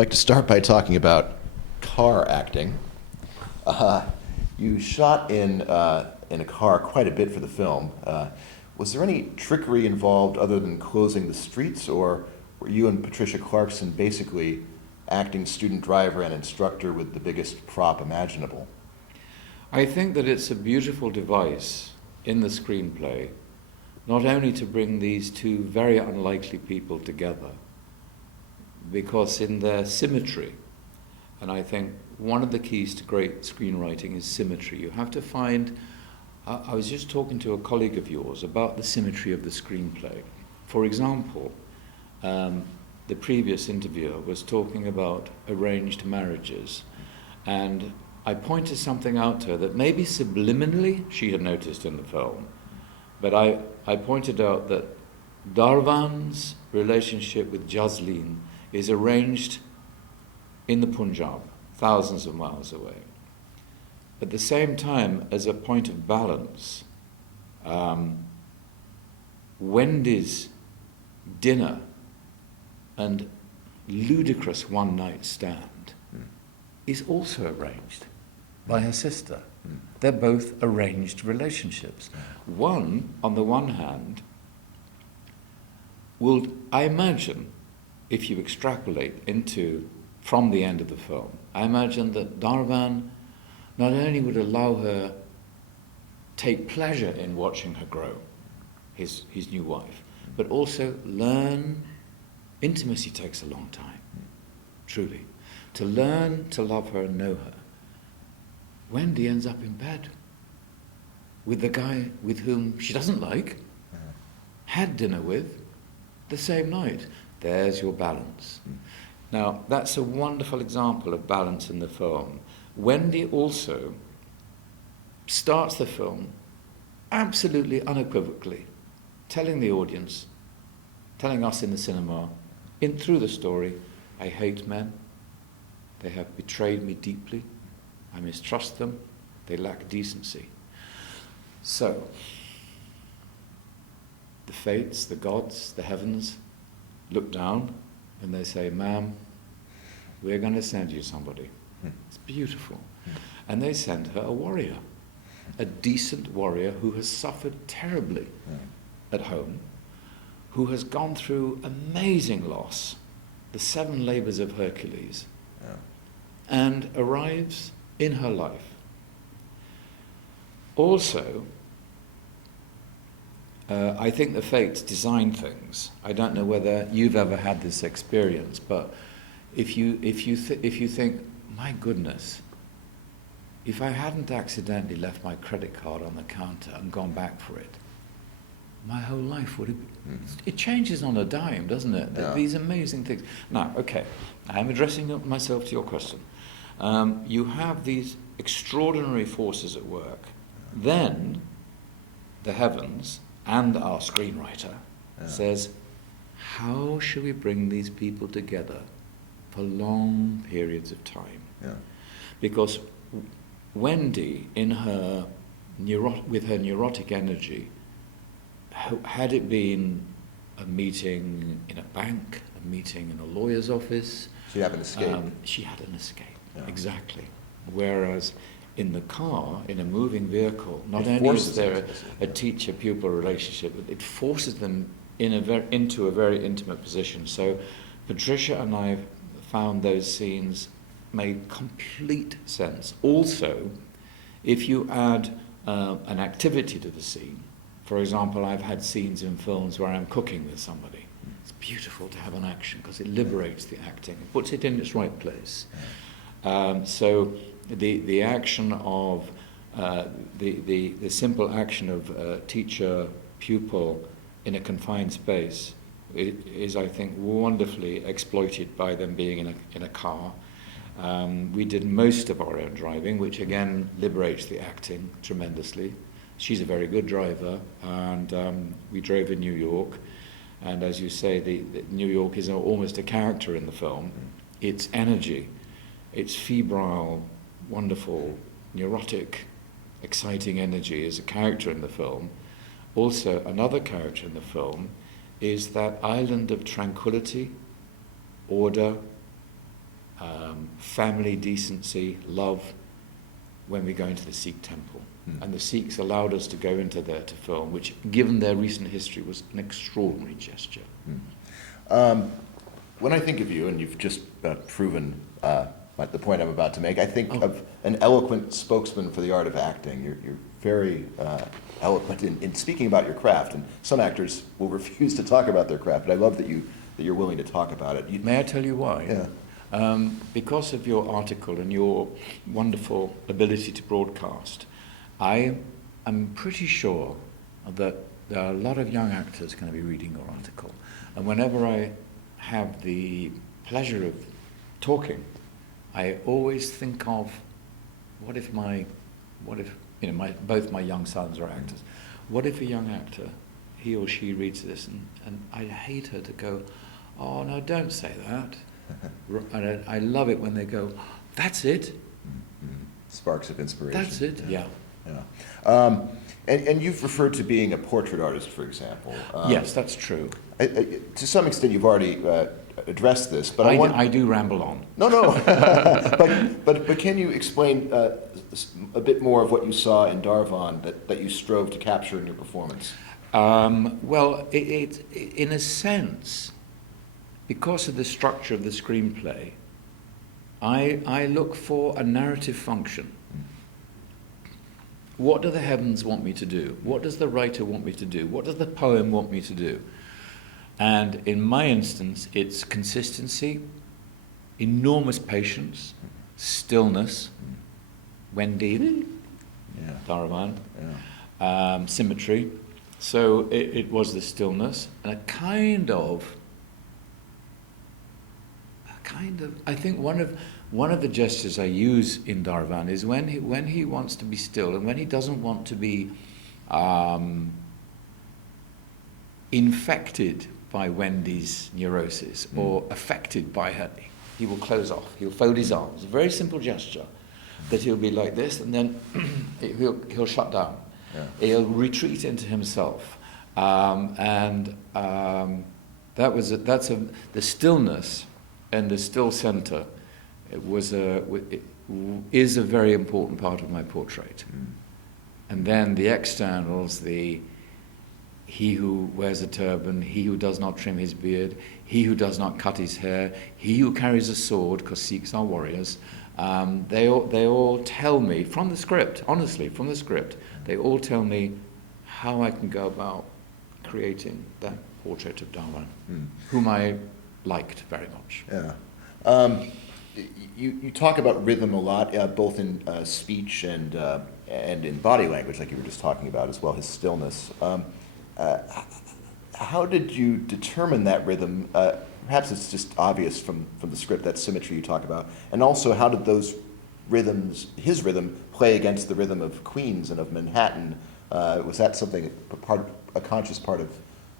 I'd like to start by talking about car acting. You shot in a car quite a bit for the film. Was there any trickery involved other than closing the streets, or were you and Patricia Clarkson basically acting student driver and instructor with the biggest prop imaginable? I think that it's a beautiful device in the screenplay, not only to bring these two very unlikely people together, because in their symmetry, and I think one of the keys to great screenwriting is symmetry. You have to find, I was just talking to a colleague of yours about the symmetry of the screenplay. For example, the previous interviewer was talking about arranged marriages, and I pointed something out to her that maybe subliminally she had noticed in the film, but I pointed out that Darwan's relationship with Jazleen is arranged in the Punjab, thousands of miles away. At the same time, as a point of balance, Wendy's dinner and ludicrous one-night stand is also arranged by her sister. They're both arranged relationships. One, on the one hand, will, I imagine, if you extrapolate from the end of the film, I imagine that Darwan not only would allow her take pleasure in watching her grow, his new wife, but also learn. Intimacy takes a long time, truly. To learn to love her and know her. Wendy ends up in bed with the guy with whom she doesn't like, had dinner with, the same night. There's your balance. Now, that's a wonderful example of balance in the film. Wendy also starts the film absolutely unequivocally, telling the audience, telling us in the cinema, through the story, I hate men. They have betrayed me deeply. I mistrust them. They lack decency. So, the fates, the gods, the heavens look down and they say, ma'am, we're going to send you somebody. It's beautiful. And they send her a warrior, a decent warrior who has suffered terribly at home, who has gone through amazing loss, the 7 labors of Hercules, and arrives in her life. Also, I think the fates design things. I don't know whether you've ever had this experience, but if you think, my goodness, if I hadn't accidentally left my credit card on the counter and gone back for it, my whole life would have it changes on a dime, doesn't it? Yeah. These amazing things. Now, okay, I'm addressing myself to your question. You have these extraordinary forces at work. Then the heavens and our screenwriter says, how should we bring these people together for long periods of time? Because Wendy, with her neurotic energy, had it been a meeting in a bank, a meeting in a lawyer's office, She had an escape. She had an escape, exactly. Whereas in the car, in a moving vehicle, not only is there a teacher-pupil relationship, but it forces them into a very intimate position. So Patricia and I found those scenes made complete sense. Also, if you add an activity to the scene, for example, I've had scenes in films where I'm cooking with somebody. It's beautiful to have an action because it liberates the acting, it puts it in its right place. So the action of the simple action of teacher-pupil in a confined space is, I think, wonderfully exploited by them being in a car. We did most of our own driving, which again liberates the acting tremendously. She's a very good driver, and we drove in New York. And as you say, the New York is almost a character in the film. Its energy, its febrile, wonderful, neurotic, exciting energy is a character in the film. Also, another character in the film is that island of tranquility, order, family, decency, love when we go into the Sikh temple. And the Sikhs allowed us to go into there to film, which, given their recent history, was an extraordinary gesture. When I think of you, and you've just proven the point I'm about to make, I think of an eloquent spokesman for the art of acting. You're very eloquent in speaking about your craft, and some actors will refuse to talk about their craft, but I love that you're willing to talk about it. May I tell you why? Yeah. Because of your article and your wonderful ability to broadcast, I am pretty sure that there are a lot of young actors going to be reading your article. And whenever I have the pleasure of talking, I always think of both my young sons are actors. What if a young actor, he or she reads this, and I hate her to go, oh no, don't say that. And I love it when they go, that's it. Sparks of inspiration. That's it. Yeah. And you've referred to being a portrait artist, for example. Yes, that's true. To some extent, you've already addressed this, but I do ramble on. No. but can you explain a bit more of what you saw in Darvan that you strove to capture in your performance? Well, in a sense, because of the structure of the screenplay, I look for a narrative function. What do the heavens want me to do? What does the writer want me to do? What does the poem want me to do? And in my instance, it's consistency, enormous patience, stillness, Wendy, Daravan, symmetry. So it was the stillness and a kind of. I think one of the gestures I use in Darvan is when he wants to be still and when he doesn't want to be infected by Wendy's neurosis or affected by her, he will close off. He'll fold his arms. A very simple gesture that he'll be like this, and then he'll shut down. Yeah. He'll retreat into himself, the stillness and the still center. Is a very important part of my portrait. And then the externals, he who wears a turban, he who does not trim his beard, he who does not cut his hair, he who carries a sword, because Sikhs are warriors, they all tell me, from the script, honestly, from the script, they all tell me how I can go about creating that portrait of Darwan, whom I liked very much. Yeah. You talk about rhythm a lot, both in speech and in body language, like you were just talking about as well, his stillness. How did you determine that rhythm? Perhaps it's just obvious from the script, that symmetry you talk about. And also, how did those rhythms, his rhythm, play against the rhythm of Queens and of Manhattan? Was that something, a conscious part of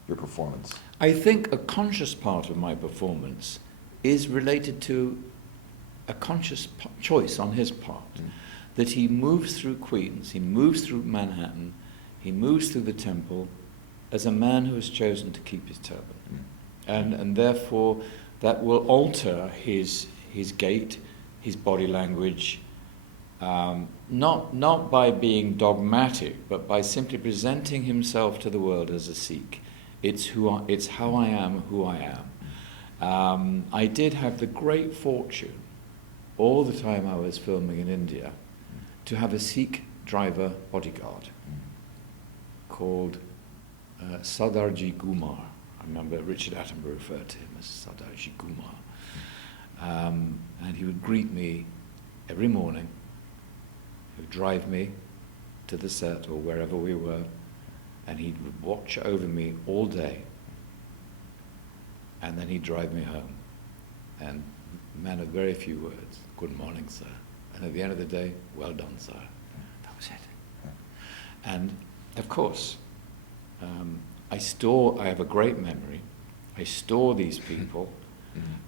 your performance? I think a conscious part of my performance is related to a conscious choice on his part, that he moves through Queens, he moves through Manhattan, he moves through the temple as a man who has chosen to keep his turban. And therefore that will alter his gait, his body language, not by being dogmatic, but by simply presenting himself to the world as a Sikh. It's how I am, who I am. I did have the great fortune, all the time I was filming in India, to have a Sikh driver bodyguard called Sardarji Gumar. I remember Richard Attenborough referred to him as Sardarji Gumar. And he would greet me every morning. He would drive me to the set or wherever we were, and he would watch over me all day. And then he'd drive me home. And a man of very few words. Good morning, sir. And at the end of the day, well done, sir. That was it. And of course, I have a great memory. I store these people.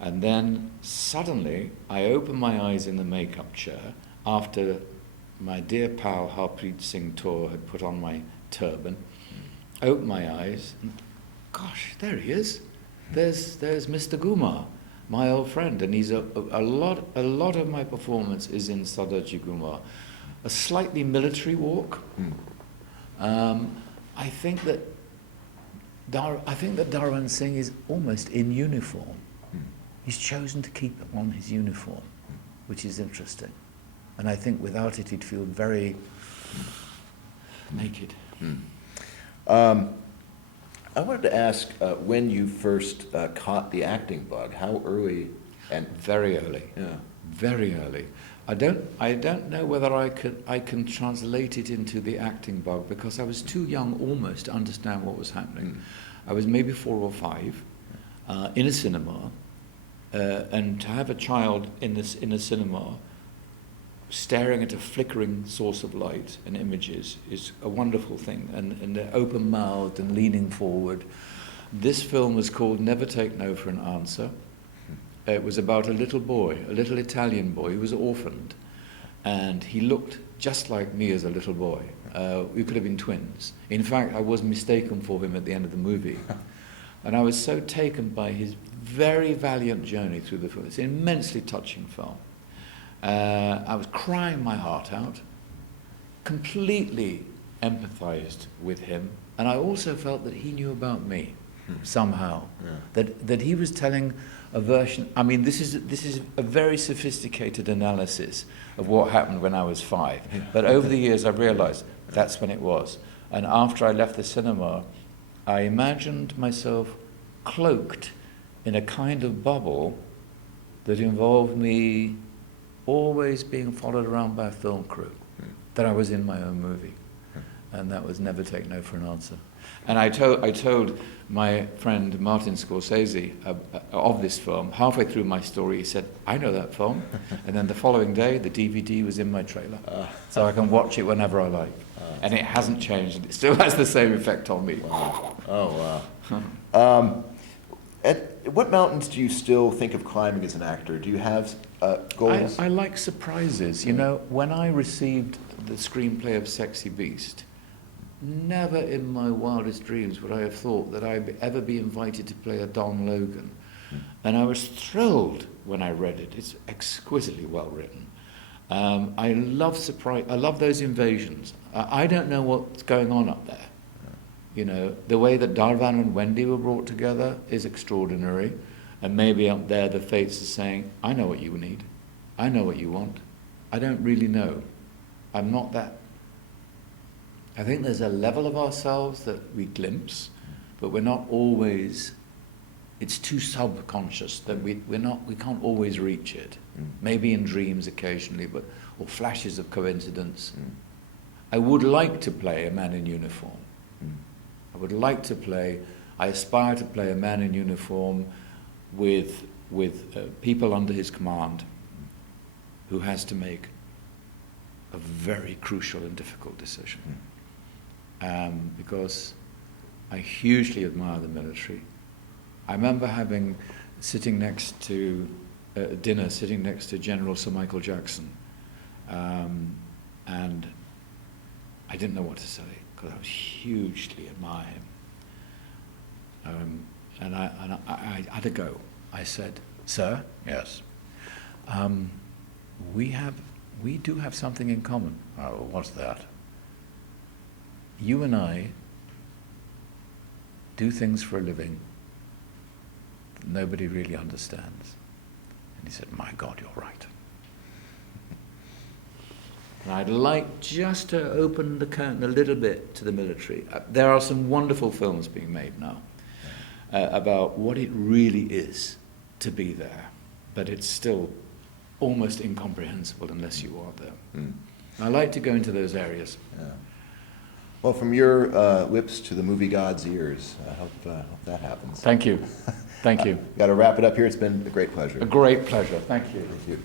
And then suddenly I open my eyes in the makeup chair after my dear pal Harpreet Singh Kaur had put on my turban. Open my eyes, and gosh, there he is. There's Mr. Gumar. my old friend, and he's a lot of my performance is in Sardaji Kumar, a slightly military walk. I think that Darwan Singh is almost in uniform. He's chosen to keep on his uniform, which is interesting. And I think without it, he'd feel very naked. I wanted to ask when you first caught the acting bug. How early? And very early. Yeah. Very early. I don't know whether I can translate it into the acting bug, because I was too young almost to understand what was happening. I was maybe 4 or 5 in a cinema, and to have a child in a cinema staring at a flickering source of light and images is a wonderful thing, and they're open-mouthed and leaning forward. This film was called Never Take No for an Answer. It was about a little boy, a little Italian boy who was orphaned, and he looked just like me as a little boy. We could have been twins. In fact, I was mistaken for him at the end of the movie. And I was so taken by his very valiant journey through the film. It's an immensely touching film. I was crying my heart out, completely empathized with him, and I also felt that he knew about me somehow. Yeah. That he was telling a version. I mean, this is a very sophisticated analysis of what happened when I was 5. Yeah. But over the years, I realized that's when it was. And after I left the cinema, I imagined myself cloaked in a kind of bubble that involved me always being followed around by a film crew, that I was in my own movie. And that was Never Take No for an Answer. And I told my friend Martin Scorsese of this film. Halfway through my story, he said, I know that film. And then the following day, the DVD was in my trailer. So I can watch it whenever I like. And it hasn't changed. It still has the same effect on me. Wow. Oh, wow. At what mountains do you still think of climbing as an actor? Do you have goals? I like surprises. You know, when I received the screenplay of Sexy Beast, never in my wildest dreams would I have thought that I'd ever be invited to play a Don Logan. And I was thrilled when I read it. It's exquisitely well written. I love surprise. I love those invasions. I don't know what's going on up there. You know, the way that Darvan and Wendy were brought together is extraordinary. And maybe up there the fates are saying, I know what you need. I know what you want. I don't really know. I'm not that. I think there's a level of ourselves that we glimpse, but we're not always, it's too subconscious that we can't always reach it. Maybe in dreams occasionally, or flashes of coincidence. I would like to play a man in uniform. I aspire to play a man in uniform with people under his command who has to make a very crucial and difficult decision. Because I hugely admire the military. I remember sitting next to General Sir Michael Jackson, and I didn't know what to say because I was hugely admire him. And I had a go. I said, "Sir, yes, we do have something in common." "Oh, what's that?" "You and I do things for a living that nobody really understands." And he said, "My God, you're right." And I'd like just to open the curtain a little bit to the military. There are some wonderful films being made now about what it really is to be there, but it's still almost incomprehensible unless you are there. I like to go into those areas. Yeah. Well, from your lips to the movie god's ears, I hope that happens. Thank you. Thank you. Got to wrap it up here. It's been a great pleasure. A great pleasure. Thank you. Thank you.